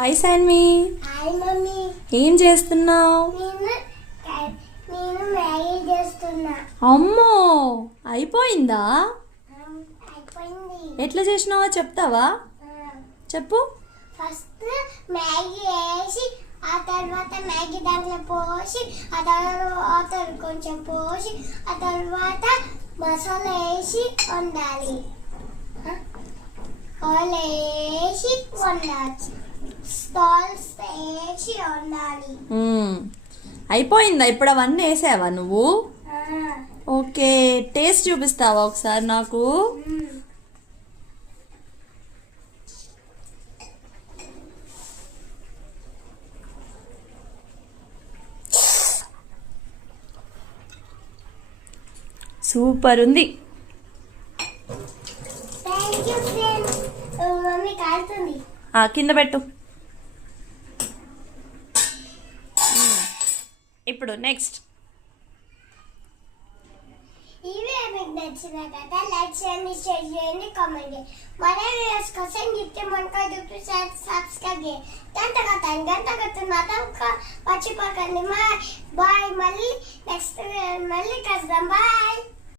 Hi Saanvi. Hi mummy. ఏం చేస్తున్నావు? నేను మ్యాగీ చేస్తున్నా. అమ్మో, అయిపోయిందా? అయిపోయింది. ఎట్లా చేసినావో చెప్తావా? చెప్పు. ఫస్ట్ మ్యాగీ వేసి ఆ తర్వాత మ్యాగీ దాంట్లో పోసి ఆ తర్వాత కొంచెం పోసి ఆ తర్వాత మసాలా వేసి వండాలి. ఆయిల్ వేసి వండాలి. సాల్ట్స్ వేసి వండాలి. అయిపోయిందా? ఇప్పుడు అవన్నీ వేసావా నువ్వు? ఓకే, టేస్ట్ చూపిస్తావా ఒకసారి నాకు? సూపర్ ఉంది. మమ్మీ కాలుతుంది. కింద పెట్టు. ఇప్పుడు నెక్స్ట్. ఇవే మీకు నచ్చిన కదా, లైక్ చేయండి, షేర్ చేయండి, కామెంట్ చేయండి. మరే వీడియోస్ కోసం గిఫ్ట్ మనకు యూట్యూబ్ ఛానల్ సబ్స్క్రైబ్ చేయండి. గంట మాత్రం మర్చిపోకండి. బాయ్. మళ్ళీ నెక్స్ట్ మళ్ళీ కలుద్దాం. బాయ్.